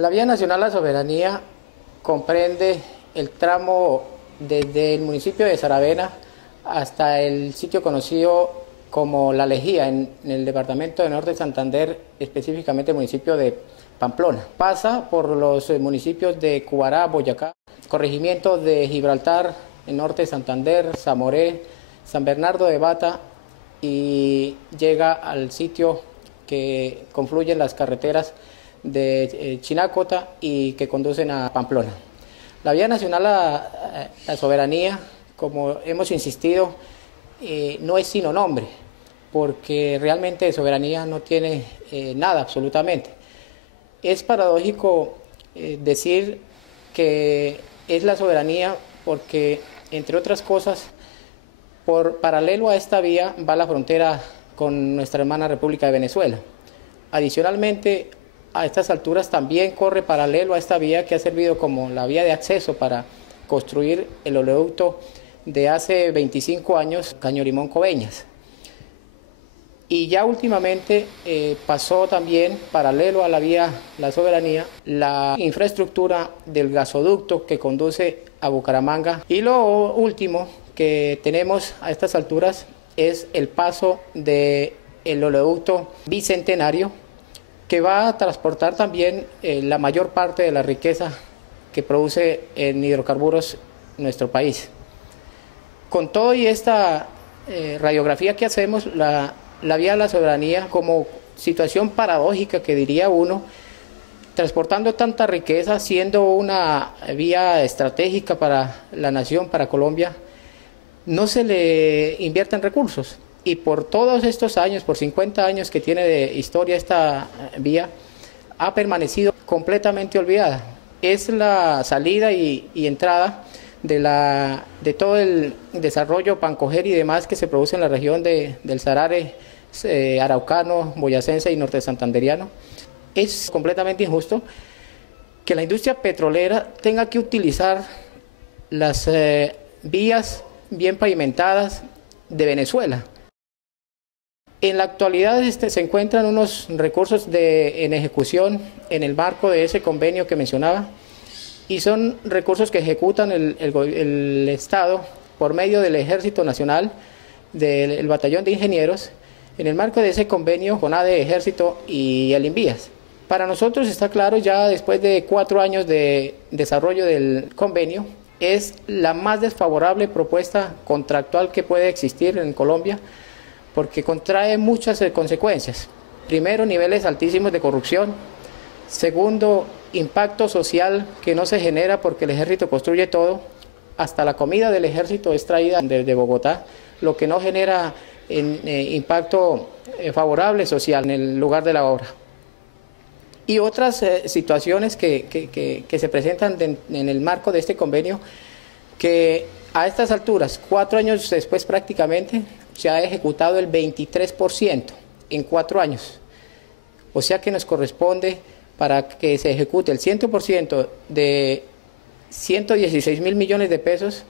La Vía Nacional La Soberanía comprende el tramo desde el municipio de Saravena hasta el sitio conocido como La Lejía, en el departamento de Norte de Santander, específicamente el municipio de Pamplona. Pasa por los municipios de Cubará, Boyacá, corregimientos de Gibraltar, en Norte de Santander, Zamoré, San Bernardo de Bata, y llega al sitio que confluyen las carreteras de Chinácota y que conducen a Pamplona. La Vía Nacional la Soberanía, como hemos insistido, no es sino nombre, porque realmente de soberanía no tiene nada absolutamente. Es paradójico decir que es la soberanía porque, entre otras cosas, paralelo a esta vía va la frontera con nuestra hermana República de Venezuela. Adicionalmente, a estas alturas también corre paralelo a esta vía que ha servido como la vía de acceso para construir el oleoducto de hace 25 años, Caño-Limón-Coveñas. Y ya últimamente pasó también, paralelo a la vía La Soberanía, la infraestructura del gasoducto que conduce a Bucaramanga. Y lo último que tenemos a estas alturas es el paso del oleoducto Bicentenario, que va a transportar también la mayor parte de la riqueza que produce en hidrocarburos nuestro país. Con todo y esta radiografía que hacemos, la vía de la soberanía, como situación paradójica que diría uno, transportando tanta riqueza, siendo una vía estratégica para la nación, para Colombia, no se le invierten recursos. Y por todos estos años, por 50 años que tiene de historia esta vía, ha permanecido completamente olvidada. Es la salida y entrada de todo el desarrollo pancoger y demás que se produce en la región del Sarare, araucano, boyacense y norte santanderiano. Es completamente injusto que la industria petrolera tenga que utilizar las vías bien pavimentadas de Venezuela. En la actualidad se encuentran unos recursos en ejecución en el marco de ese convenio que mencionaba, y son recursos que ejecutan el Estado por medio del Ejército Nacional, del Batallón de Ingenieros, en el marco de ese convenio con ADE, Ejército y el INVIAS. Para nosotros está claro, ya después de 4 años de desarrollo del convenio, es la más desfavorable propuesta contractual que puede existir en Colombia, porque contrae muchas consecuencias. Primero, niveles altísimos de corrupción. Segundo, impacto social que no se genera porque el ejército construye todo. Hasta la comida del ejército es traída de Bogotá, lo que no genera impacto favorable social en el lugar de la obra. Y otras situaciones que se presentan en el marco de este convenio, que a estas alturas, 4 años después prácticamente, se ha ejecutado el 23% en 4 años. O sea que nos corresponde, para que se ejecute el 100% de 116.000 millones de pesos,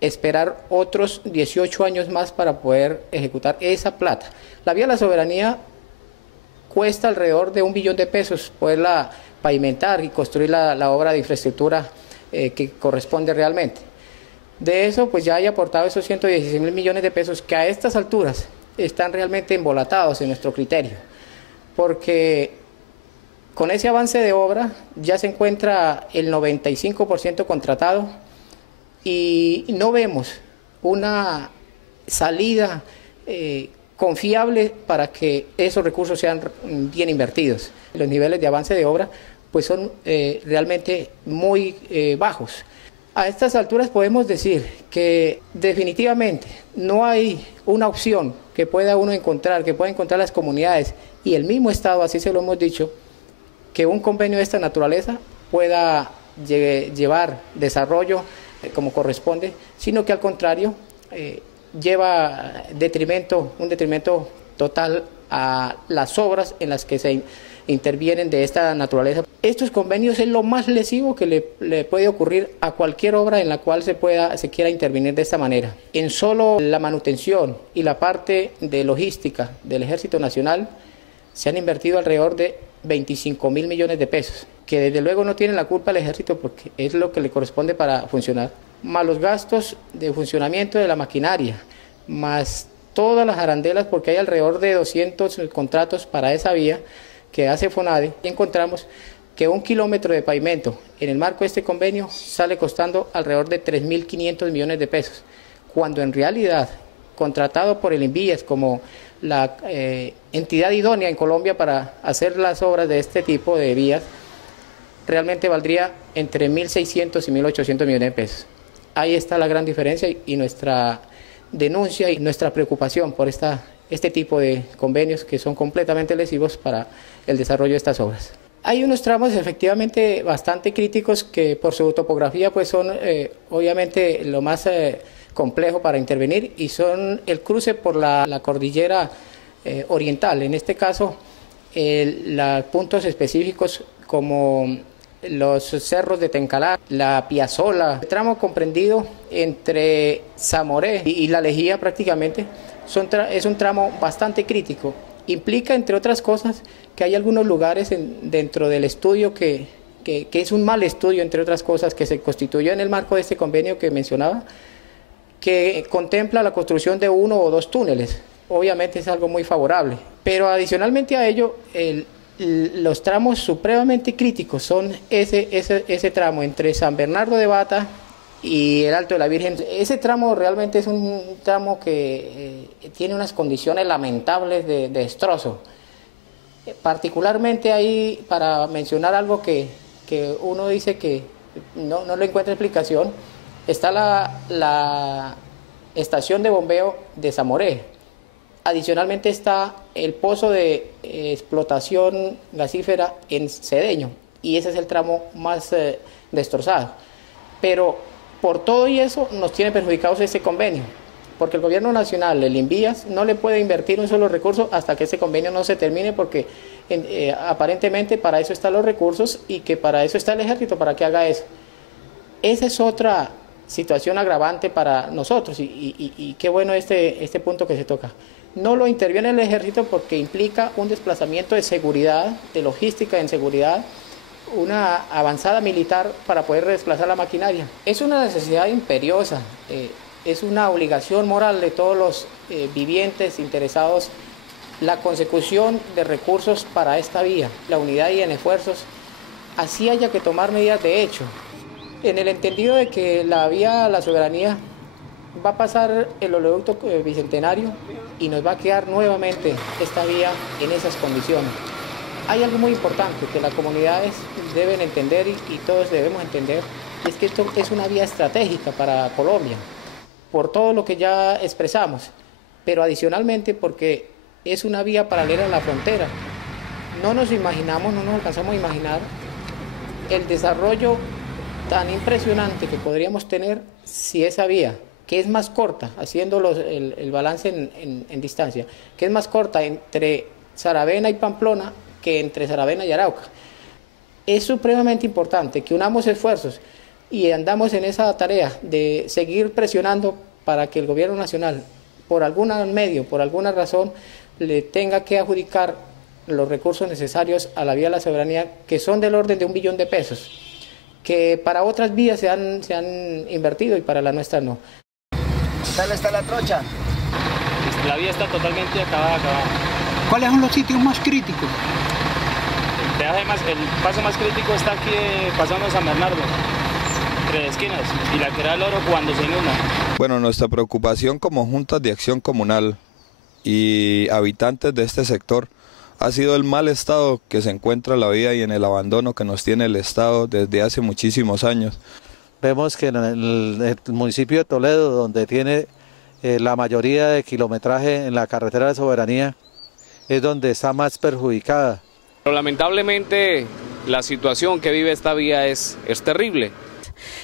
esperar otros 18 años más para poder ejecutar esa plata. La vía de la soberanía cuesta alrededor de 1 billón de pesos poderla pavimentar y construir la obra de infraestructura que corresponde realmente. De eso, pues ya hay aportado esos 116.000 millones de pesos que a estas alturas están realmente embolatados en nuestro criterio, porque con ese avance de obra ya se encuentra el 95% contratado y no vemos una salida confiable para que esos recursos sean bien invertidos. Los niveles de avance de obra pues son realmente muy bajos. A estas alturas podemos decir que definitivamente no hay una opción que pueda uno encontrar, que pueda encontrar las comunidades y el mismo Estado, así se lo hemos dicho, que un convenio de esta naturaleza pueda llevar desarrollo como corresponde, sino que al contrario lleva un detrimento total a las obras en las que se intervienen de esta naturaleza. Estos convenios es lo más lesivo que le puede ocurrir a cualquier obra en la cual se quiera intervenir de esta manera. En solo la manutención y la parte de logística del Ejército Nacional se han invertido alrededor de 25.000 millones de pesos. que desde luego no tiene la culpa el ejército porque es lo que le corresponde para funcionar, más los gastos de funcionamiento de la maquinaria, más todas las arandelas, porque hay alrededor de 200 contratos para esa vía que hace FONADE, y encontramos que 1 kilómetro de pavimento en el marco de este convenio sale costando alrededor de 3.500 millones de pesos, cuando en realidad, contratado por el INVIES como la entidad idónea en Colombia para hacer las obras de este tipo de vías, realmente valdría entre 1.600 y 1.800 millones de pesos. Ahí está la gran diferencia y nuestra denuncia y nuestra preocupación por este tipo de convenios que son completamente lesivos para el desarrollo de estas obras. Hay unos tramos efectivamente bastante críticos que por su topografía pues son obviamente lo más complejo para intervenir, y son el cruce por la cordillera oriental, en este caso puntos específicos como los cerros de Tencalá, la Piazzola, el tramo comprendido entre Zamoré y La Lejía prácticamente es un tramo bastante crítico. Implica, entre otras cosas, que hay algunos lugares dentro del estudio que es un mal estudio, entre otras cosas, que se constituyó en el marco de este convenio que mencionaba, que contempla la construcción de 1 o 2 túneles. Obviamente es algo muy favorable, pero adicionalmente a ello, los tramos supremamente críticos son ese tramo entre San Bernardo de Bata y el Alto de la Virgen. Ese tramo realmente es un tramo que tiene unas condiciones lamentables de destrozo. Particularmente ahí, para mencionar algo que uno dice que no le encuentra explicación, está la estación de bombeo de Zamoré. Adicionalmente está el pozo de explotación gasífera en Cedeño, y ese es el tramo más destrozado. Pero por todo y eso nos tiene perjudicados este convenio, porque el gobierno nacional, el INVIAS, no le puede invertir un solo recurso hasta que ese convenio no se termine, porque aparentemente para eso están los recursos y que para eso está el ejército, para que haga eso. Esa es otra situación agravante para nosotros, y qué bueno este punto que se toca. No lo interviene el ejército porque implica un desplazamiento de seguridad, de logística en seguridad, una avanzada militar para poder desplazar la maquinaria. Es una necesidad imperiosa, es una obligación moral de todos los vivientes interesados la consecución de recursos para esta vía, la unidad y en esfuerzos, así haya que tomar medidas de hecho, en el entendido de que la vía La Soberanía va a pasar el oleoducto bicentenario y nos va a quedar nuevamente esta vía en esas condiciones. Hay algo muy importante que las comunidades deben entender y todos debemos entender, y es que esto es una vía estratégica para Colombia, por todo lo que ya expresamos, pero adicionalmente porque es una vía paralela a la frontera. No nos imaginamos, no nos alcanzamos a imaginar el desarrollo tan impresionante que podríamos tener si esa vía, que es más corta, haciendo el balance en distancia, que es más corta entre Saravena y Pamplona que entre Saravena y Arauca. Es supremamente importante que unamos esfuerzos y andamos en esa tarea de seguir presionando para que el gobierno nacional, por algún medio, por alguna razón, le tenga que adjudicar los recursos necesarios a la vía de la soberanía, que son del orden de 1 billón de pesos, que para otras vías se han invertido y para la nuestra no. ¿Qué tal está la trocha? La vía está totalmente acabada. ¿Cuáles son los sitios más críticos? El paso más crítico está aquí pasando San Bernardo, entre esquinas, y la que era el Oro cuando se inunda. Bueno, nuestra preocupación como juntas de acción comunal y habitantes de este sector ha sido el mal estado que se encuentra la vía y en el abandono que nos tiene el Estado desde hace muchísimos años. Vemos que en el municipio de Toledo, donde tiene la mayoría de kilometraje en la carretera de Soberanía, es donde está más perjudicada. Pero lamentablemente la situación que vive esta vía es terrible.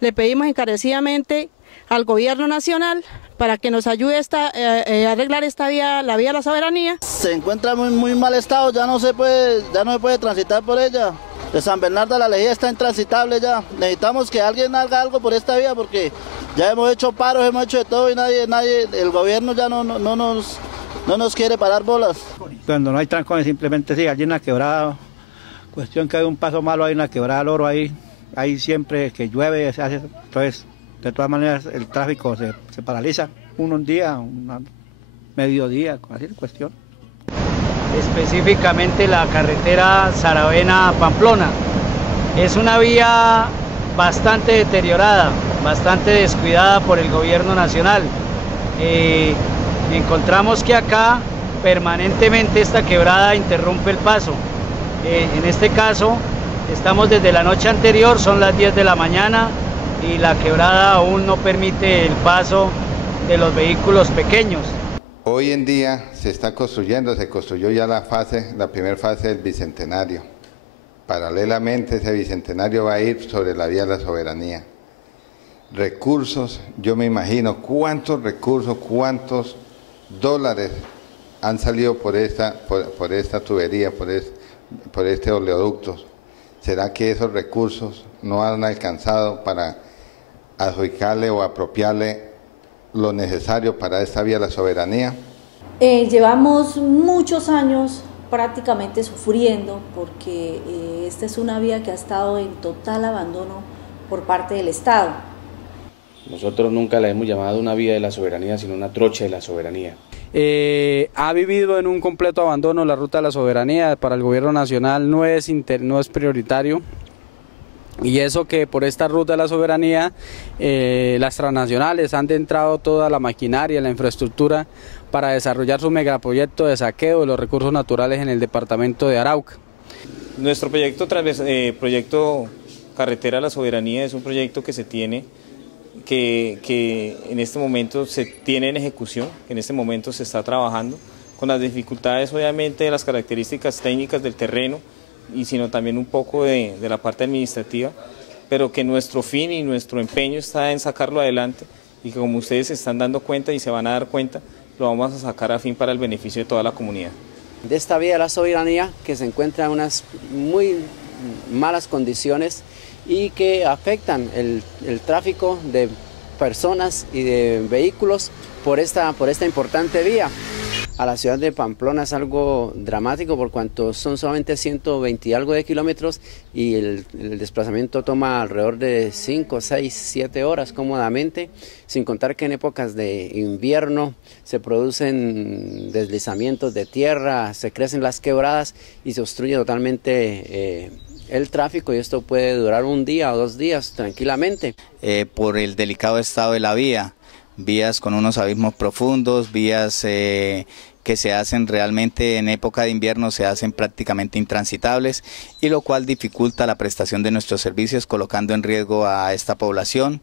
Le pedimos encarecidamente al gobierno nacional para que nos ayude a arreglar esta vía, la vía de la Soberanía. Se encuentra en muy mal estado, ya no se puede transitar por ella. De San Bernardo a La Lejía está intransitable ya. Necesitamos que alguien haga algo por esta vía porque ya hemos hecho paros, hemos hecho de todo y nadie, el gobierno ya no nos quiere parar bolas. Cuando no hay trancones simplemente sigue allí en la quebrada, Cuestión que hay un paso malo ahí en la quebrada del Oro, ahí siempre que llueve se hace, entonces de todas maneras el tráfico se paraliza un día, mediodía, así es cuestión. Específicamente la carretera Saravena-Pamplona. Es una vía bastante deteriorada, bastante descuidada por el gobierno nacional. Encontramos que acá permanentemente esta quebrada interrumpe el paso. En este caso estamos desde la noche anterior, son las 10 de la mañana y la quebrada aún no permite el paso de los vehículos pequeños. Hoy en día se construyó ya la primera fase del Bicentenario. Paralelamente ese Bicentenario va a ir sobre la vía de la Soberanía. Recursos, yo me imagino cuántos recursos, cuántos dólares han salido por esta tubería, por este oleoducto. ¿Será que esos recursos no han alcanzado para adjudicarle o apropiarle lo necesario para esta vía de la Soberanía? Llevamos muchos años prácticamente sufriendo porque esta es una vía que ha estado en total abandono por parte del Estado. Nosotros nunca la hemos llamado una vía de la soberanía, sino una trocha de la soberanía. Ha vivido en un completo abandono la ruta de la soberanía. Para el gobierno nacional no es prioritario. Y eso que por esta ruta de la soberanía las transnacionales han entrado toda la maquinaria, la infraestructura para desarrollar su megaproyecto de saqueo de los recursos naturales en el departamento de Arauca. Nuestro proyecto Carretera a la Soberanía es un proyecto que se tiene, que en este momento se tiene en ejecución, que en este momento se está trabajando, con las dificultades obviamente de las características técnicas del terreno, y sino también un poco de la parte administrativa, pero que nuestro fin y nuestro empeño está en sacarlo adelante y que como ustedes se están dando cuenta y se van a dar cuenta, lo vamos a sacar a fin para el beneficio de toda la comunidad. De esta vía de la soberanía que se encuentra en unas muy malas condiciones y que afectan el tráfico de personas y de vehículos por esta importante vía. A la ciudad de Pamplona es algo dramático por cuanto son solamente 120 y algo de kilómetros y el desplazamiento toma alrededor de 5, 6, 7 horas cómodamente, sin contar que en épocas de invierno se producen deslizamientos de tierra, se crecen las quebradas y se obstruye totalmente el tráfico, y esto puede durar un día o 2 días tranquilamente. Por el delicado estado de la vía, vías con unos abismos profundos, vías que se hacen realmente en época de invierno, se hacen prácticamente intransitables, y lo cual dificulta la prestación de nuestros servicios, colocando en riesgo a esta población,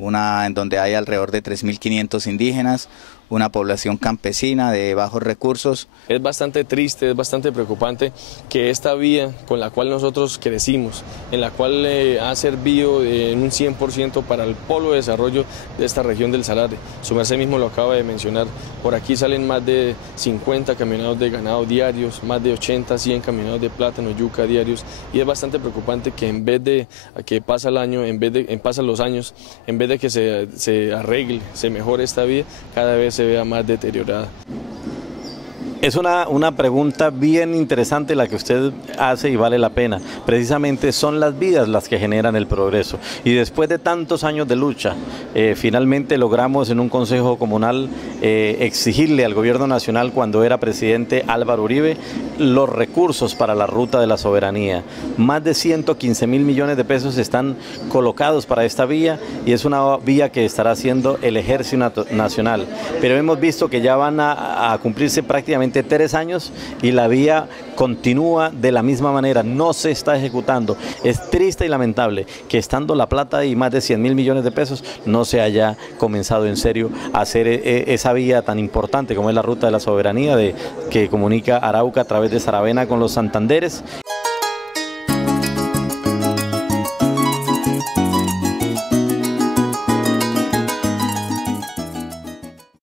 en donde hay alrededor de 3.500 indígenas, una población campesina de bajos recursos. Es bastante triste, es bastante preocupante que esta vía con la cual nosotros crecimos, en la cual ha servido en un 100% para el polo de desarrollo de esta región del Salar. Su merced mismo lo acaba de mencionar, por aquí salen más de 50 camionados de ganado diarios, más de 80, 100 camionados de plátano, yuca diarios, y es bastante preocupante que en vez de que pasa el año, pasan los años, en vez de que se arregle, se mejore esta vía, cada vez se vea más deteriorada. Es una pregunta bien interesante la que usted hace y vale la pena. Precisamente son las vidas las que generan el progreso. Y después de tantos años de lucha, finalmente logramos en un consejo comunal exigirle al gobierno nacional, cuando era presidente Álvaro Uribe, los recursos para la ruta de la soberanía. Más de 115.000 millones de pesos están colocados para esta vía, y es una vía que estará haciendo el Ejército Nacional. Pero hemos visto que ya van a cumplirse prácticamente 3 años y la vía continúa de la misma manera, no se está ejecutando. Es triste y lamentable que, estando la plata y más de 100.000 millones de pesos, no se haya comenzado en serio a hacer esa vía tan importante como es la ruta de la soberanía que comunica Arauca a través de Saravena con los Santanderes.